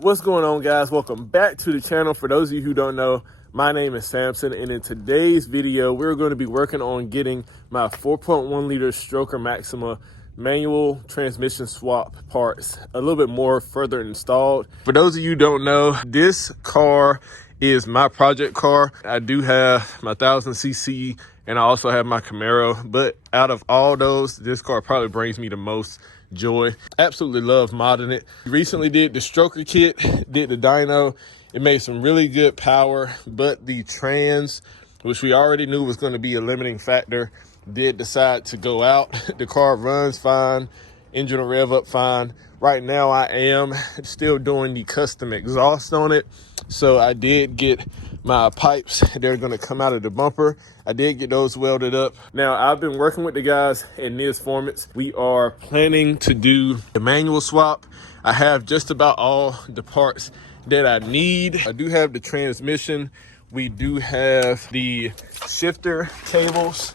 What's going on, guys? Welcome back to the channel. For those of you who don't know, my name is Samson, and in today's video we're going to be working on getting my 4.1 liter STROKER Maxima manual transmission swap parts a little bit more further installed. For those of you who don't know, this car is my project car. I do have my 1000cc and I also have my Camaro, but out of all those, this car probably brings me the most joy. Absolutely love modding it. Recently did the STROKER kit, did the dyno. It made some really good power, but the trans, which we already knew was going to be a limiting factor, did decide to go out. The car runs fine, engine will rev up fine. Right now I am still doing the custom exhaust on it. So I did get my pipes. They're going to come out of the bumper. I did get those welded up. Now I've been working with the guys at Niz Formats. We are planning to do the manual swap. I have just about all the parts that I need. I do have the transmission. We do have the shifter cables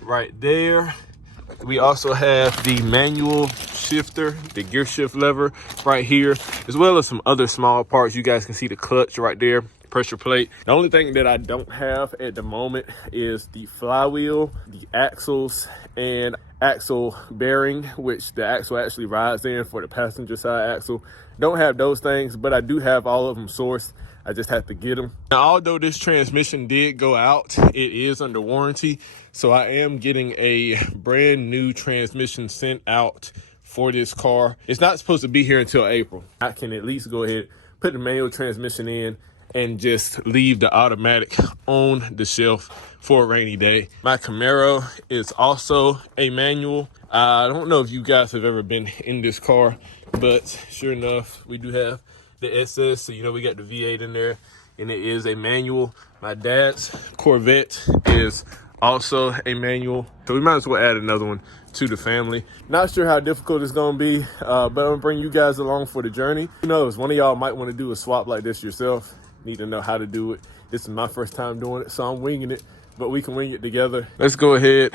right there. We also have the manual shifter, the gear shift lever right here, as well as some other small parts. You guys can see the clutch right there, pressure plate. The only thing that I don't have at the moment is the flywheel, the axles, and axle bearing, which the axle actually rides in for the passenger side axle. Don't have those things, but I do have all of them sourced. I just have to get them. Now, although this transmission did go out, it is under warranty. So I am getting a brand new transmission sent out for this car. It's not supposed to be here until April. I can at least go ahead, put the manual transmission in, and just leave the automatic on the shelf for a rainy day. My Camaro is also a manual. I don't know if you guys have ever been in this car, but sure enough, we do have the SS, so you know we got the V8 in there, and it is a manual. My dad's Corvette is also a manual, so we might as well add another one to the family. Not sure how difficult it's gonna be, but I'm gonna bring you guys along for the journey. Who knows, one of y'all might want to do a swap like this yourself. Need to know how to do it. This is my first time doing it, so I'm winging it, but we can wing it together. Let's go ahead,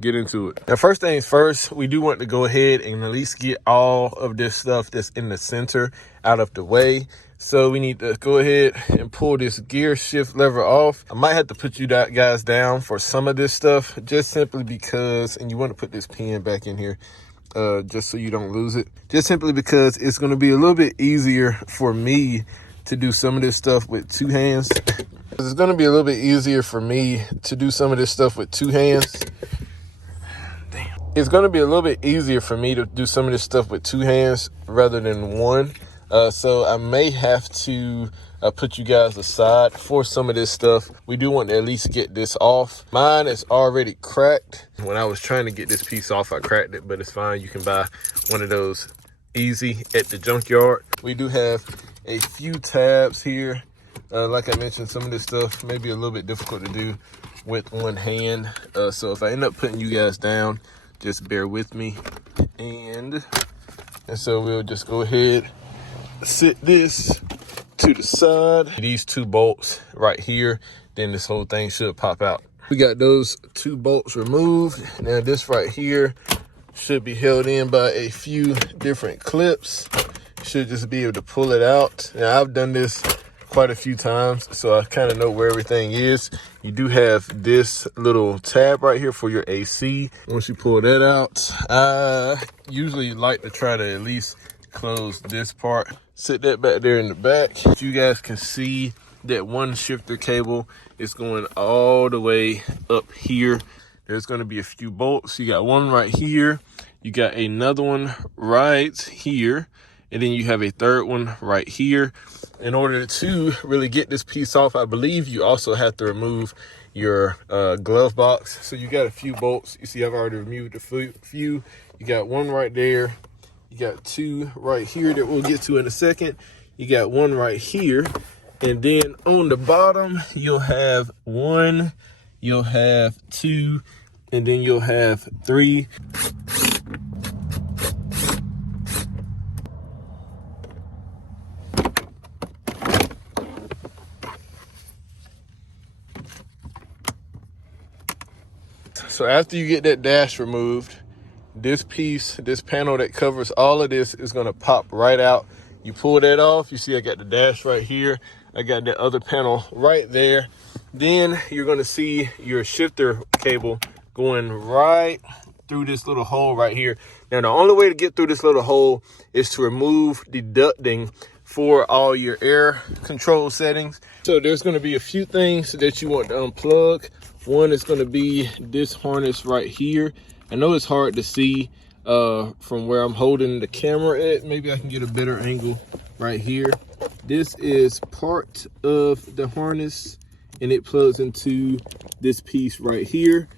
get into it. Now, first things first, we do want to go ahead and at least get all of this stuff that's in the center out of the way. So we need to go ahead and pull this gear shift lever off. I might have to put you guys down for some of this stuff, just simply because, and you want to put this pin back in here, just so you don't lose it. Just simply because it's going to be a little bit easier for me to do some of this stuff with two hands. It's going to be a little bit easier for me to do some of this stuff with two hands. Damn. It's going to be a little bit easier for me to do some of this stuff with two hands rather than one. So I may have to put you guys aside for some of this stuff. We do want to at least get this off. Mine is already cracked. When I was trying to get this piece off, I cracked it, but it's fine. You can buy one of those easy at the junkyard. We do have a few tabs here. Like I mentioned, some of this stuff may be a little bit difficult to do with one hand. So if I end up putting you guys down, just bear with me. And so we'll just go ahead, sit this to the side. These two bolts right here, then this whole thing should pop out. We got those two bolts removed. Now this right here should be held in by a few different clips. Should just be able to pull it out. Now I've done this quite a few times, so I kind of know where everything is. You do have this little tab right here for your AC. Once you pull that out, I usually like to try to at least close this part. Sit that back there in the back. You guys can see that one shifter cable is going all the way up here. There's going to be a few bolts. You got one right here. You got another one right here. And then you have a third one right here. In order to really get this piece off, I believe you also have to remove your glove box. So you got a few bolts. You see I've already removed a few. You got one right there. You got two right here that we'll get to in a second. You got one right here. And then on the bottom, you'll have one, you'll have two, and then you'll have three. So after you get that dash removed, this piece, this panel that covers all of this is going to pop right out. You pull that off. You see I got the dash right here. I got that other panel right there. Then you're gonna see your shifter cable going right through this little hole right here. Now, the only way to get through this little hole is to remove the ducting for all your air control settings. So there's gonna be a few things that you want to unplug. One is gonna be this harness right here. I know it's hard to see from where I'm holding the camera at. Maybe I can get a better angle right here. This is part of the harness and it plugs into this piece right here.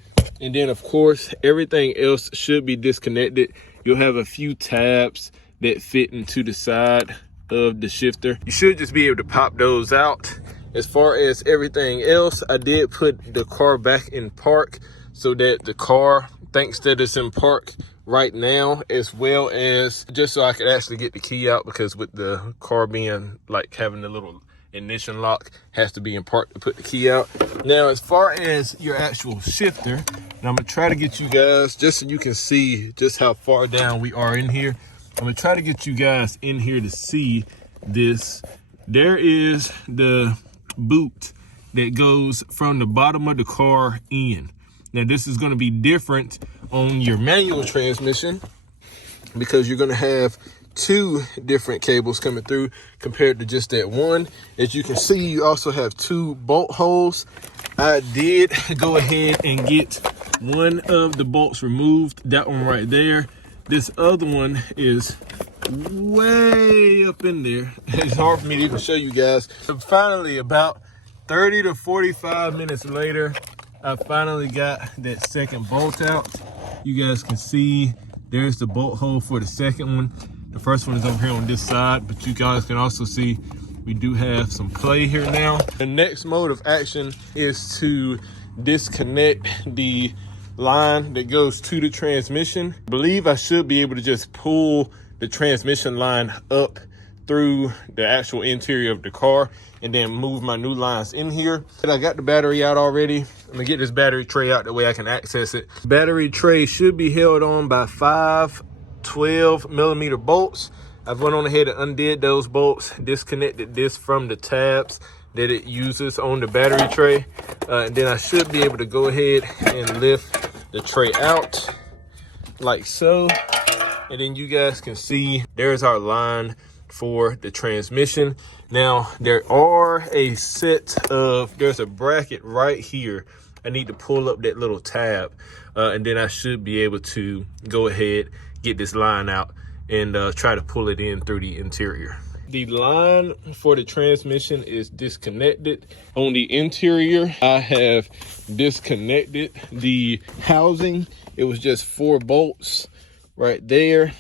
And then of course, everything else should be disconnected. You'll have a few tabs that fit into the side of the shifter. You should just be able to pop those out. As far as everything else, I did put the car back in park so that the car thinks that it's in park right now, as well as just so I could actually get the key out, because with the car being like having the little ignition lock, has to be in park to put the key out. Now, as far as your actual shifter, and I'm gonna try to get you guys, just so you can see just how far down we are in here, I'm gonna try to get you guys in here to see this. There is the boot that goes from the bottom of the car in. Now, this is gonna be different on your manual transmission because you're gonna have two different cables coming through compared to just that one. As you can see, you also have two bolt holes. I did go ahead and get one of the bolts removed, that one right there. This other one is way up in there. It's hard for me to even show you guys. So finally, about 30 to 45 minutes later, I finally got that second bolt out. You guys can see there's the bolt hole for the second one. The first one is over here on this side, but you guys can also see we do have some play here now. The next mode of action is to disconnect the line that goes to the transmission. I believe I should be able to just pull the transmission line up through the actual interior of the car and then move my new lines in here. And I got the battery out already. I'm gonna get this battery tray out, that way I can access it. Battery tray should be held on by 5 12mm bolts. I've went on ahead and undid those bolts, disconnected this from the tabs that it uses on the battery tray. And then I should be able to go ahead and lift the tray out like so. And then you guys can see there's our line for the transmission. Now, there's a bracket right here. I need to pull up that little tab and then I should be able to go ahead, get this line out and try to pull it in through the interior. The line for the transmission is disconnected. On the interior, I have disconnected the housing. It was just 4 bolts right there.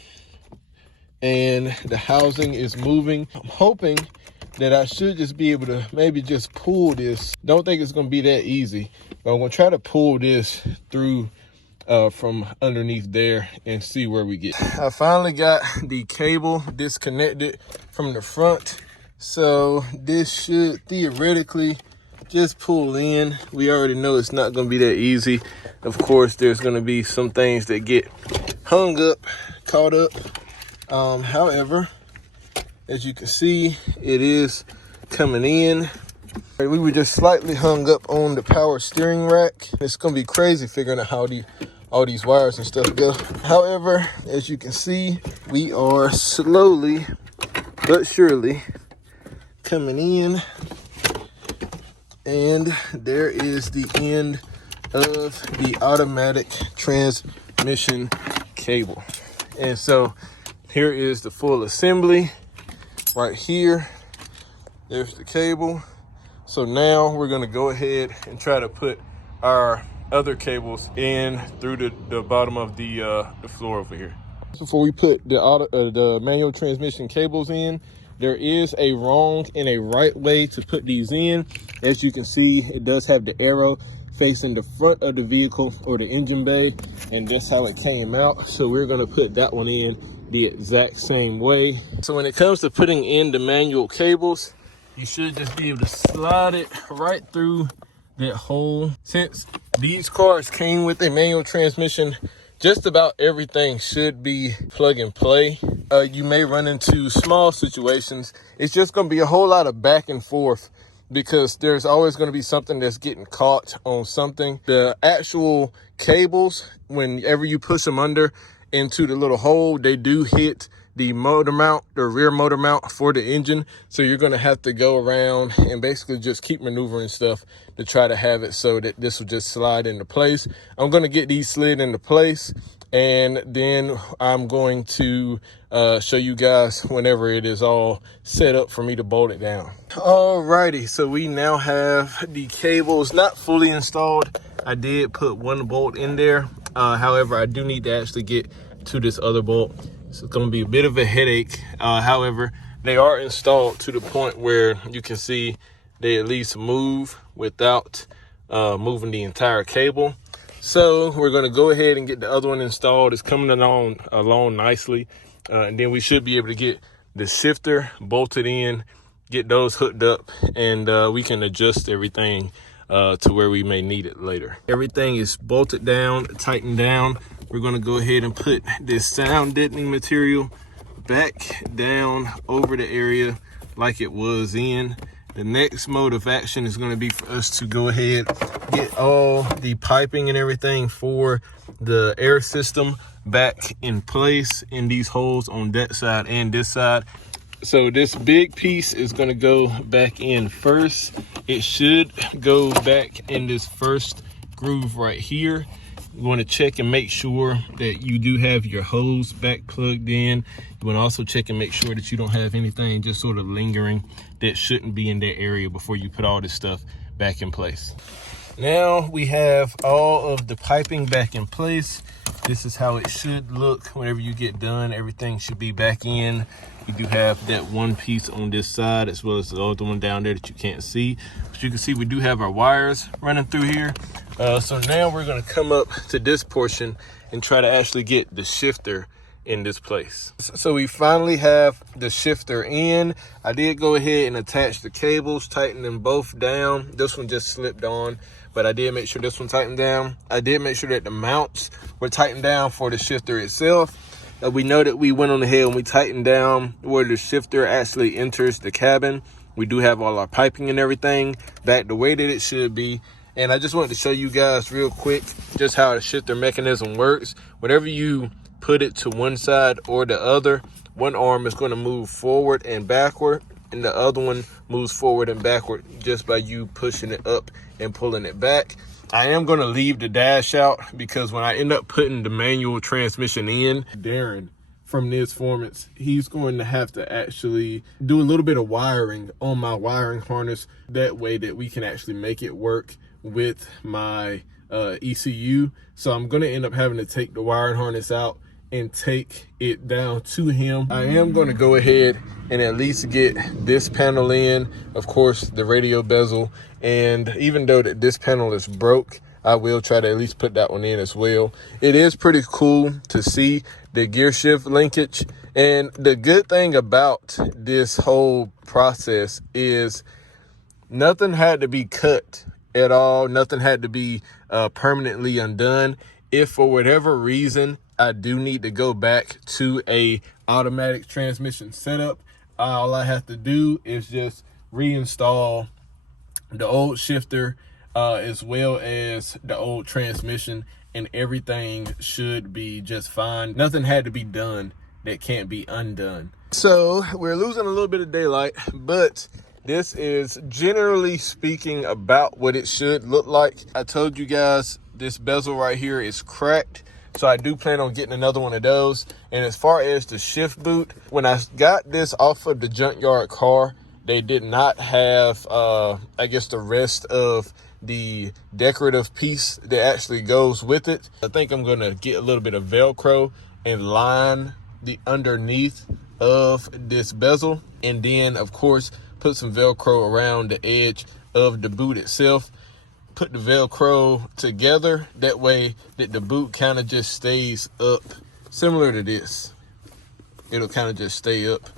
And the housing is moving. I'm hoping that I should just be able to maybe just pull this. Don't think it's gonna be that easy, but I'm gonna try to pull this through from underneath there and see where we get. I finally got the cable disconnected from the front. So this should theoretically just pull in. We already know it's not gonna be that easy. Of course, there's gonna be some things that get hung up, caught up. However, as you can see, it is coming in. We were just slightly hung up on the power steering rack. It's gonna be crazy figuring out how all these wires and stuff go. However, as you can see, we are slowly but surely coming in. And there is the end of the automatic transmission cable. And so here is the full assembly right here. There's the cable. So now we're gonna go ahead and try to put our other cables in through the bottom of the floor over here. Before we put the manual transmission cables in, there is a wrong and a right way to put these in. As you can see, it does have the arrow facing the front of the vehicle or the engine bay, and that's how it came out. So we're gonna put that one in the exact same way. So when it comes to putting in the manual cables, you should just be able to slide it right through that hole. Since these cars came with a manual transmission just about everything should be plug and play. You may run into small situations. It's just going to be a whole lot of back and forth because there's always going to be something that's getting caught on something. The actual cables, whenever you push them under into the little hole, they do hit the motor mount, the rear motor mount for the engine. So you're going to have to go around and basically just keep maneuvering stuff to try to have it so that this will just slide into place. I'm going to get these slid into place, and then I'm going to show you guys whenever it is all set up for me to bolt it down. Alrighty, so we now have the cables not fully installed. I did put one bolt in there. However, I do need to actually get to this other bolt. So it's going to be a bit of a headache. However, they are installed to the point where you can see they at least move without moving the entire cable. So we're going to go ahead and get the other one installed. It's coming along nicely. And then we should be able to get the shifter bolted in, get those hooked up, and we can adjust everything to where we may need it later. Everything is bolted down, tightened down. We're going to go ahead and put this sound deadening material back down over the area like it was in. The next mode of action is going to be for us to go ahead, get all the piping and everything for the air system back in place in these holes on that side and this side. So this big piece is going to go back in first. It should go back in this first groove right here. You want to check and make sure that you do have your hose back plugged in. You want to also check and make sure that you don't have anything just sort of lingering that shouldn't be in that area before you put all this stuff back in place. Now we have all of the piping back in place. This is how it should look whenever you get done. Everything should be back in. We do have that one piece on this side as well as the other one down there that you can't see. But you can see we do have our wires running through here. So now we're going to come up to this portion and try to actually get the shifter in this place. So we finally have the shifter in. I did go ahead and attach the cables, tighten them both down. This one just slipped on, but I did make sure this one tightened down. I did make sure that the mounts were tightened down for the shifter itself. We know that we went on ahead and we tightened down where the shifter actually enters the cabin. We do have all our piping and everything back the way that it should be. And I just wanted to show you guys real quick just how the shifter mechanism works. Whenever you put it to one side or the other, one arm is going to move forward and backward, and the other one moves forward and backward just by you pushing it up and pulling it back. I am going to leave the dash out because when I end up putting the manual transmission in, Darren from Niz Formants, he's going to have to actually do a little bit of wiring on my wiring harness. That way that we can actually make it work with my ECU. So I'm going to end up having to take the wiring harness out and take it down to him. I am going to go ahead and at least get this panel in, of course the radio bezel, and even though that this panel is broke, I will try to at least put that one in as well. It is pretty cool to see the gear shift linkage, and the good thing about this whole process is nothing had to be cut at all. Nothing had to be permanently undone. If for whatever reason I do need to go back to a automatic transmission setup, all I have to do is just reinstall the old shifter as well as the old transmission, and everything should be just fine. Nothing had to be done that can't be undone. So we're losing a little bit of daylight, but this is generally speaking about what it should look like. I told you guys this bezel right here is cracked, so I do plan on getting another one of those. And as far as the shift boot, when I got this off of the junkyard car, they did not have, I guess, the rest of the decorative piece that actually goes with it. I think I'm going to get a little bit of Velcro and line the underneath of this bezel. And then, of course, put some Velcro around the edge of the boot itself. Put the Velcro together. That way that the boot kind of just stays up. Similar to this. It'll kind of just stay up.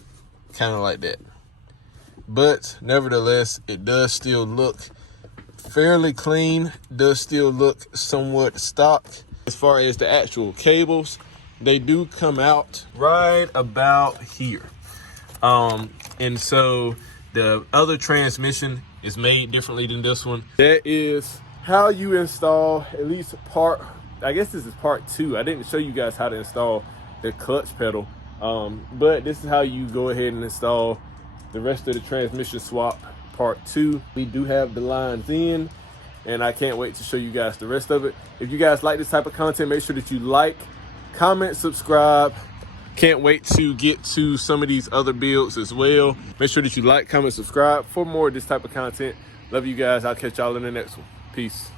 Kind of like that. But nevertheless, it does still look fairly clean. Does still look somewhat stock. As far as the actual cables, they do come out right about here. And so the other transmission is made differently than this one. That is how you install at least part, I guess this is part 2. I didn't show you guys how to install the clutch pedal, but this is how you go ahead and install the rest of the transmission swap part 2. We do have the lines in, and I can't wait to show you guys the rest of it. If you guys like this type of content, make sure that you like, comment, subscribe. Can't wait to get to some of these other builds as well. Make sure that you like, comment, subscribe for more of this type of content. Love you guys. I'll catch y'all in the next one. Peace.